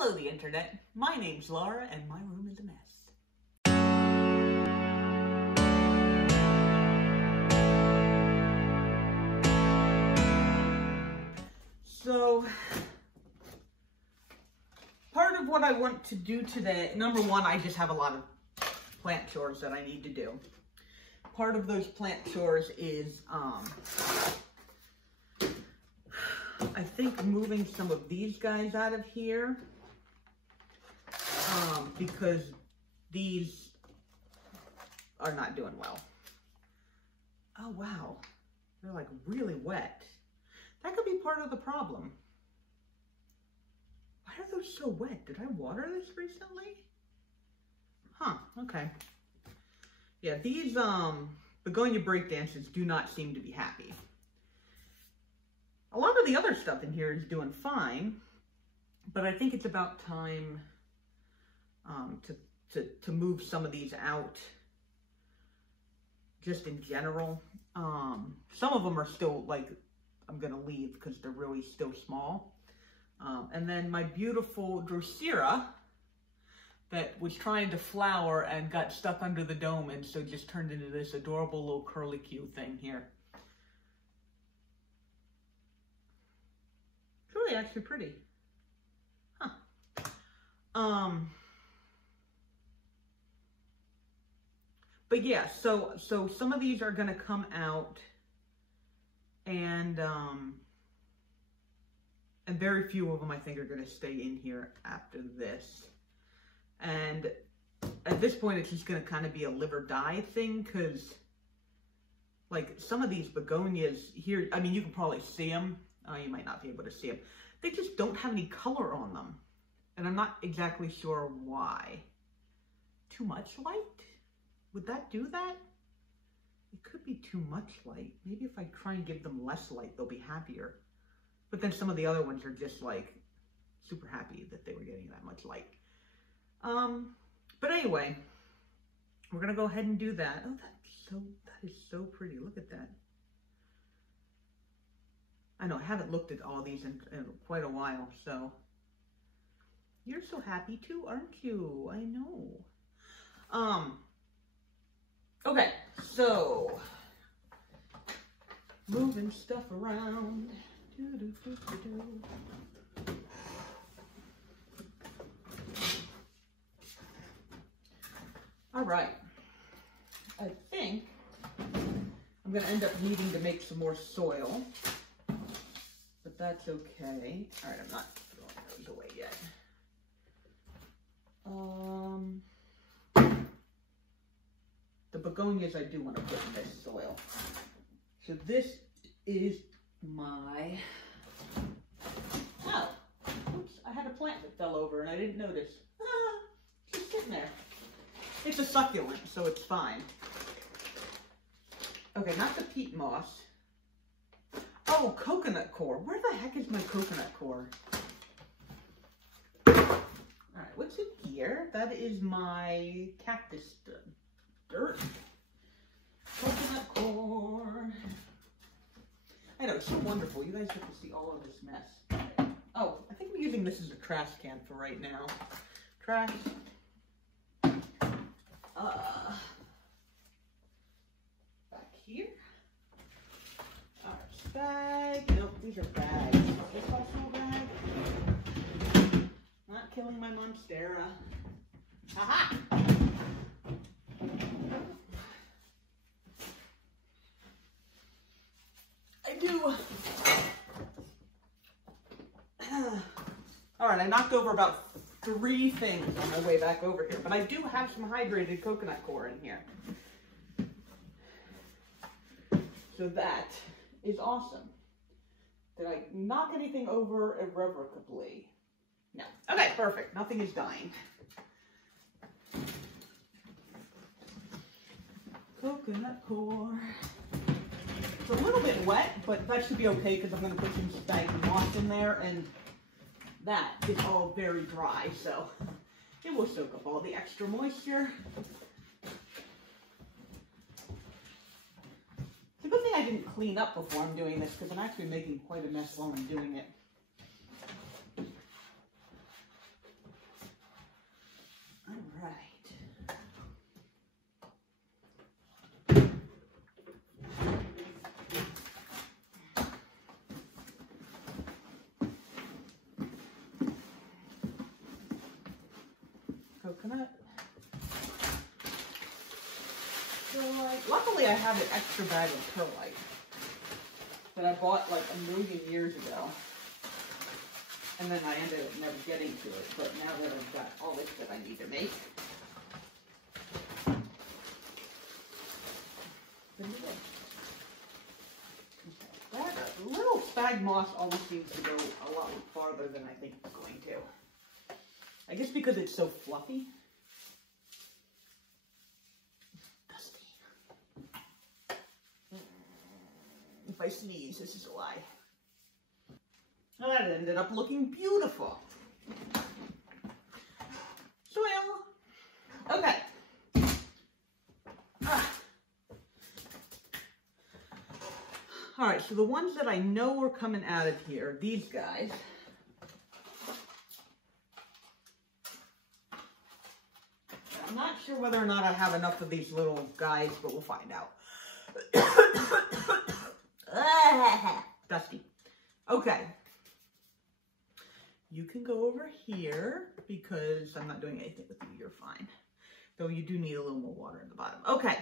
Hello, the internet. My name's Laura, and my room is a mess. So, part of what I want to do today, number one, I just have a lot of plant chores that I need to do. Part of those plant chores is, I think moving some of these guys out of here, because these are not doing well. Oh, wow. They're like really wet. That could be part of the problem. Why are those so wet? Did I water this recently? Huh, okay. Yeah, these begonia breakdances do not seem to be happy. A lot of the other stuff in here is doing fine, but I think it's about time to move some of these out, just in general. Some of them are still, like, I'm going to leave because they're really still small. And then my beautiful Drosera that was trying to flower and got stuck under the dome, and so just turned into this adorable little curlicue thing here. It's really actually pretty. Huh. But yeah, so some of these are gonna come out, and very few of them I think are gonna stay in here after this. And at this point, it's just gonna kind of be a live or die thing, because like some of these begonias here, I mean, you can probably see them. You might not be able to see them. They just don't have any color on them. And I'm not exactly sure why. Too much light? Would that do that? It could be too much light. Maybe if I try and give them less light, they'll be happier. But then some of the other ones are just like super happy that they were getting that much light. But anyway, we're gonna go ahead and do that. Oh, that is so pretty. Look at that. I know, I haven't looked at all these in quite a while, so. You're so happy too, aren't you? I know. Okay, so. Moving stuff around. All right. I think I'm going to end up needing to make some more soil. But that's okay. All right, I'm not throwing those away yet. The begonias I do want to put in this soil. So this is my, oh, oops, I had a plant that fell over and I didn't notice. Ah, just sitting there. It's a succulent, so it's fine. Okay, not the peat moss. Oh, coconut core. Where the heck is my coconut core? Alright, what's in here? That is my cactus dirt. Coconut core. I know, it's so wonderful. You guys get to see all of this mess. Oh, I think I'm using this as a trash can for right now. Trash. Back here. Bag. Nope, these are bags. Is this also a bag? Not killing my monstera. Haha! I do. Alright, I knocked over about 3 things on my way back over here, but I do have some hydrated coconut core in here. So that is awesome. Did I knock anything over irrevocably? No. Okay, perfect. Nothing is dying. Coconut core. It's a little bit wet, but that should be okay because I'm going to put some spag moss in there, and that is all very dry, so it will soak up all the extra moisture. It's a good thing I didn't clean up before I'm doing this, because I'm actually making quite a mess while I'm doing it. can I? Perlite. Luckily, I have an extra bag of perlite that I bought like a million years ago. And then I ended up never getting to it. But now that I've got all this that I need to make. That little spag moss always seems to go a lot farther than I think it's going to. I guess because it's so fluffy. Dusty. If I sneeze, this is a lie. Well, that ended up looking beautiful. Soil. Okay. All right, so the ones that I know are coming out of here, these guys. I'm not sure whether or not I have enough of these little guys, but we'll find out. Dusty. Okay. You can go over here because I'm not doing anything with you. You're fine. Though you do need a little more water in the bottom. Okay.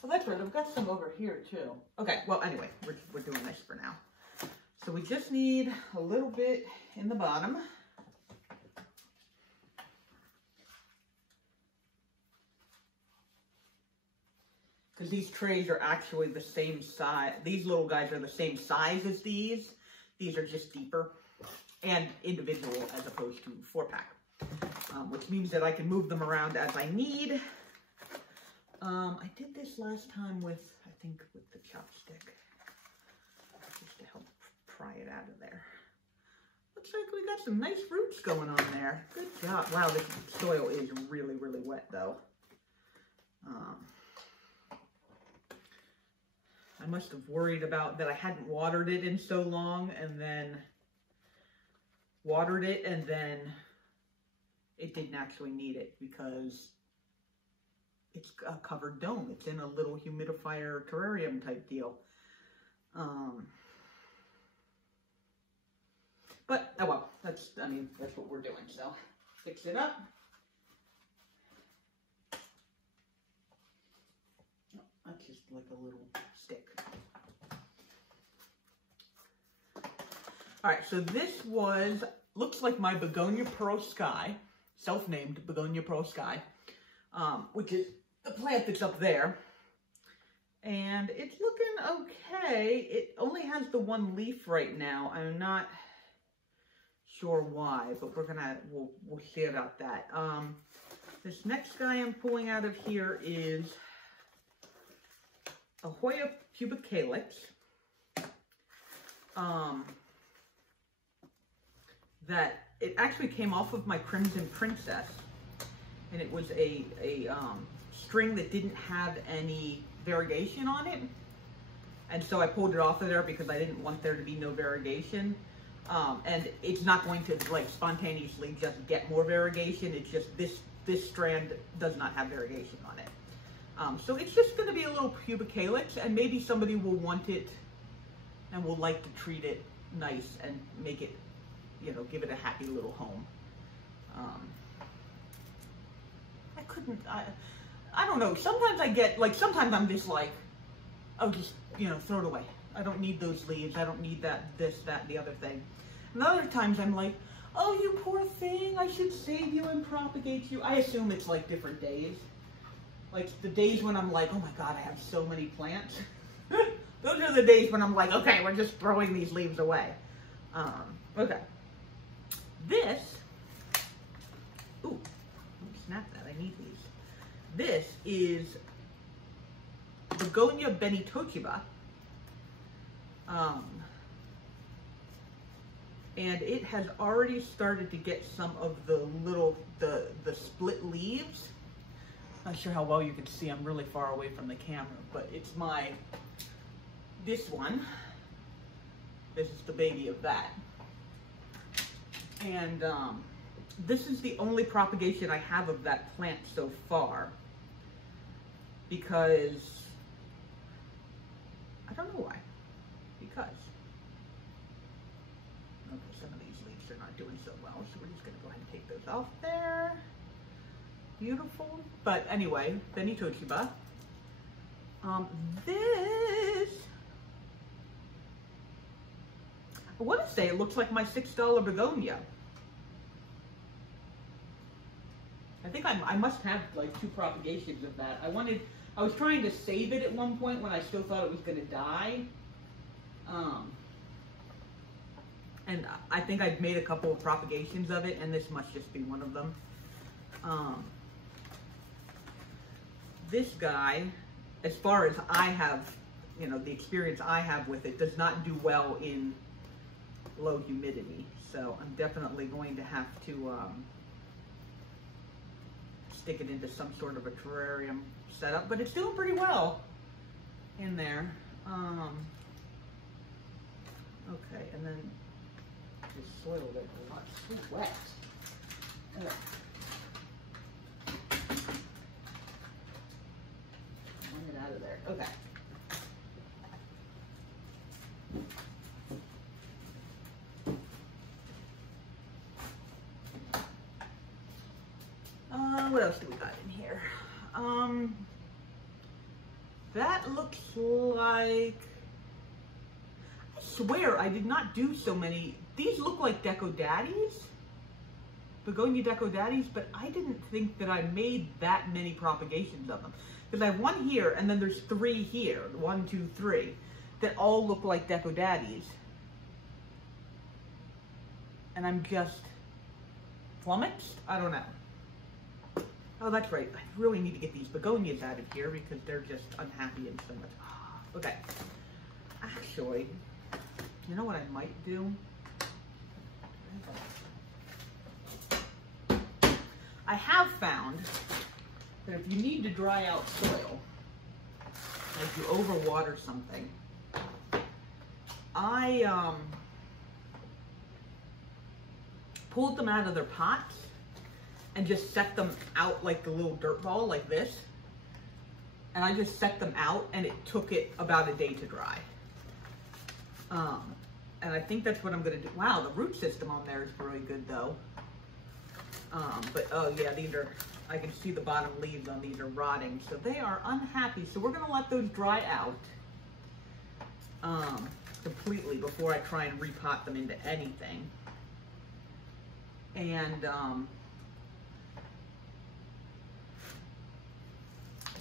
Oh, that's right. I've got some over here too. Okay. Well, anyway, we're doing this for now. So we just need a little bit in the bottom. Because these trays are actually the same size. These little guys are the same size as these. These are just deeper and individual as opposed to 4-pack. Which means that I can move them around as I need. I did this last time with, I think, with the chopstick. Just to help pry it out of there. Looks like we got some nice roots going on there. Good job. Wow, this soil is really, really wet though. I must have worried about that I hadn't watered it in so long and then watered it and then it didn't actually need it because it's a covered dome. It's in a little humidifier terrarium type deal. But, oh well, that's what we're doing. So, fix it up. That's just like a little stick. All right, so this looks like my Begonia Pearl Sky, self-named Begonia Pearl Sky, which is the plant that's up there. And it's looking okay. It only has the one leaf right now. I'm not sure why, but we'll see about that. This next guy I'm pulling out of here is a Hoya Pubic Calyx. That it actually came off of my Crimson Princess, and it was a string that didn't have any variegation on it, and so I pulled it off of there because I didn't want there to be no variegation. And it's not going to like spontaneously just get more variegation. It's just this strand does not have variegation on it. So it's just going to be a little Pubic Calyx, and maybe somebody will want it and will like to treat it nice and make it, you know, give it a happy little home. I don't know. Sometimes I get, like, sometimes I'm just like, oh, just, you know, throw it away. I don't need those leaves. I don't need that, this, that, the other thing. And other times I'm like, oh, you poor thing. I should save you and propagate you. I assume it's like different days. Like the days when I'm like, oh my God, I have so many plants. Those are the days when I'm like, okay, we're just throwing these leaves away. Okay. This, ooh, snap that, I need these. This is Begonia Benitochiba. And it has already started to get some of the little, the split leaves. Not sure how well you can see, I'm really far away from the camera, but it's this one. This is the baby of that. And this is the only propagation I have of that plant so far, because I don't know why. Because. some of these leaves are not doing so well, so we're just going to go ahead and take those off there. Beautiful. But anyway, Benitochiba. This, I want to say it looks like my $6 begonia. I think I must have like 2 propagations of that. I was trying to save it at one point when I still thought it was going to die. And I think I'd made a couple of propagations of it, and this must just be one of them. This guy, as far as I have, you know, the experience I have with it, does not do well in low humidity. So I'm definitely going to have to stick it into some sort of a terrarium setup, but it's doing pretty well in there. Okay, and then this soil that is not so wet. Want it out of there. Okay. What else do we got in here? That looks like, I swear I did not do so many. These look like Deco-Daddies, Begonia Deco-Daddies, but I didn't think that I made that many propagations of them. Because I have 1 here, and then there's 3 here, 1, 2, 3, that all look like Deco-Daddies. And I'm just flummoxed? I don't know. Oh, that's right. I really need to get these begonias out of here because they're just unhappy and so much. Okay. Actually, you know what I might do? I have found that if you need to dry out soil, like you overwater something, I pulled them out of their pots and just set them out like a little dirt ball like this. And I just set them out and it took it about a day to dry. And I think that's what I'm gonna do. Wow, the root system on there is really good though. But oh yeah, these are, I can see the bottom leaves on these are rotting. So they are unhappy. So we're gonna let those dry out completely before I try and repot them into anything. And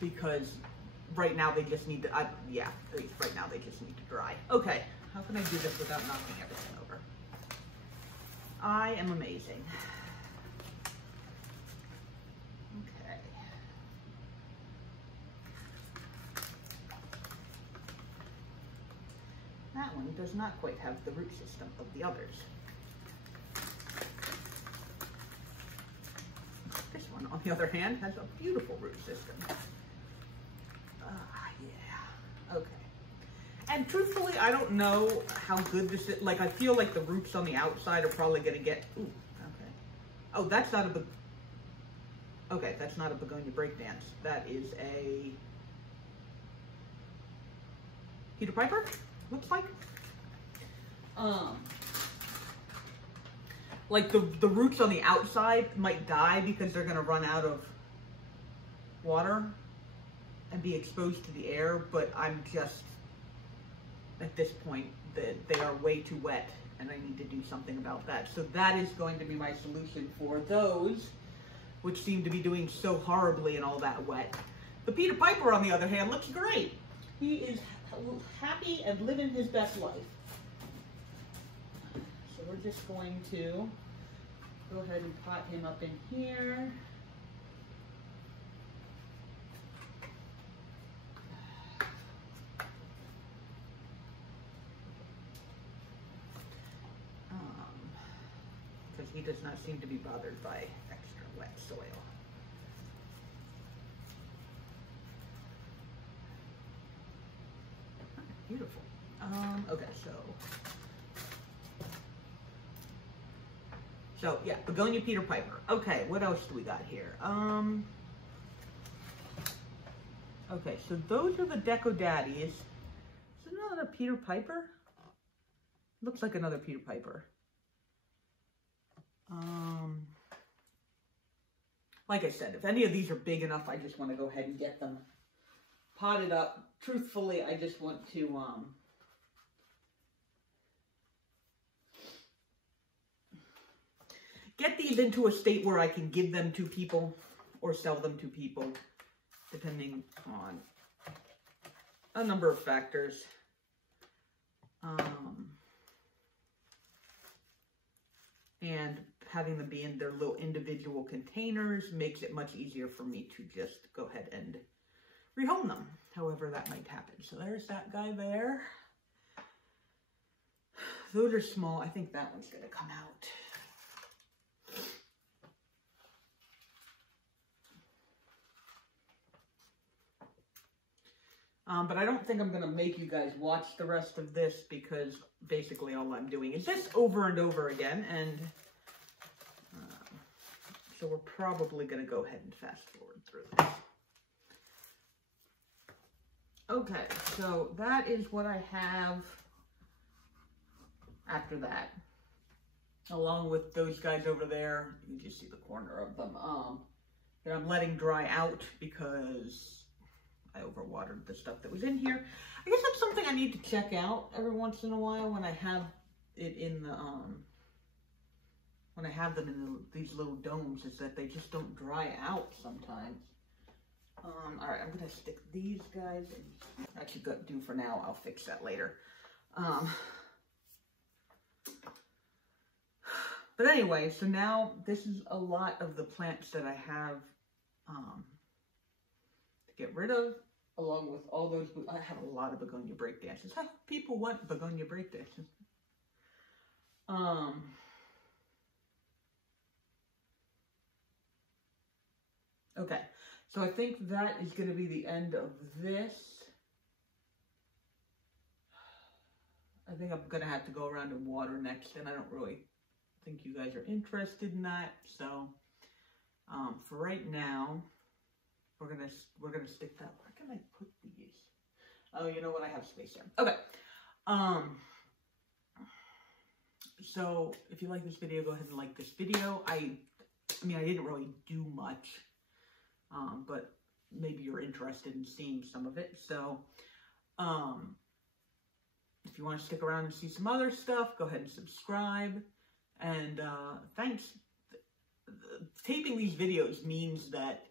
because right now they just need to, yeah, right now they just need to dry. Okay, how can I do this without knocking everything over? I am amazing. Okay. That one does not quite have the root system of the others. This one, on the other hand, has a beautiful root system. Yeah, okay. And truthfully, I don't know how good this is. Like, I feel like the roots on the outside are probably gonna get, ooh, okay. Oh, that's not a, okay, that's not a begonia breakdance. That is a Peter Piper, looks like. Like the roots on the outside might die because they're gonna run out of water and be exposed to the air, but I'm just, at this point, they are way too wet and I need to do something about that. So that is going to be my solution for those, which seem to be doing so horribly and all that wet. The Peter Piper, on the other hand, looks great. He is happy and living his best life. So we're just going to go ahead and pot him up in here. Because he does not seem to be bothered by extra wet soil. Beautiful. Okay, so yeah, Begonia Peter Piper. Okay, what else do we got here? Okay, so those are the Deco-Daddies. Is another Peter Piper? Looks like another Peter Piper. Like I said, if any of these are big enough, I just want to go ahead and get them potted up. Truthfully, I just want to, get these into a state where I can give them to people or sell them to people, depending on a number of factors. And having them be in their little individual containers makes it much easier for me to just go ahead and rehome them, however that might happen. So there's that guy there. Those are small. I think that one's going to come out. But I don't think I'm going to make you guys watch the rest of this, because basically all I'm doing is this over and over again, and so we're probably going to go ahead and fast forward through this. Okay, so that is what I have after that, along with those guys over there. You can just see the corner of them that I'm letting dry out because I overwatered the stuff that was in here. I guess that's something I need to check out every once in a while when I have it in the, when I have them in these little domes, is that they just don't dry out sometimes. All right, I'm gonna stick these guys in. That should do for now. I'll fix that later. But anyway, so now this is a lot of the plants that I have to get rid of, along with all those. I have a lot of begonia breakdances. People want begonia breakdances. Okay, so I think that is going to be the end of this. I think I'm going to have to go around and water next, and I don't really think you guys are interested in that. So for right now, we're gonna stick that. Where can I put these? Oh, you know what? I have space there. Okay. So if you like this video, go ahead and like this video. I mean, I didn't really do much, but maybe you're interested in seeing some of it. So if you want to stick around and see some other stuff, go ahead and subscribe. And thanks. Taping these videos means that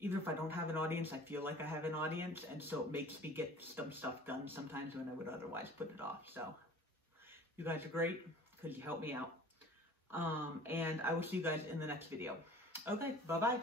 even if I don't have an audience, I feel like I have an audience, and so it makes me get some stuff done sometimes when I would otherwise put it off. So you guys are great because you help me out. And I will see you guys in the next video. Okay, bye-bye.